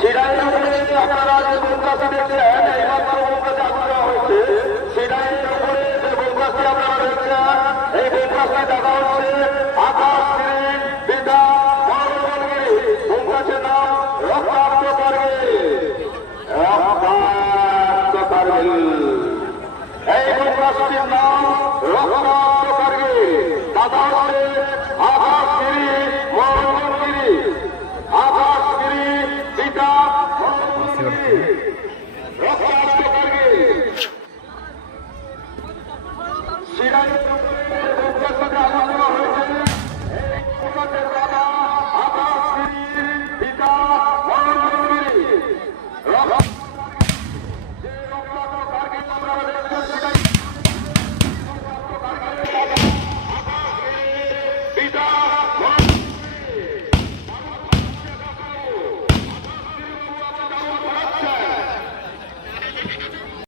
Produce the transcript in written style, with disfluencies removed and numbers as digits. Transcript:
সিরাইয়ের উপরে আপনারা যে বোমগাছটি দেখছেন, এইমাত্র বোমগাছে আগুন দেওয়া হয়েছে। সিরাইয়ের উপরে যে বোমগাছটি আপনারা দেখছেন, এই বোমগাছটি দেখা হচ্ছে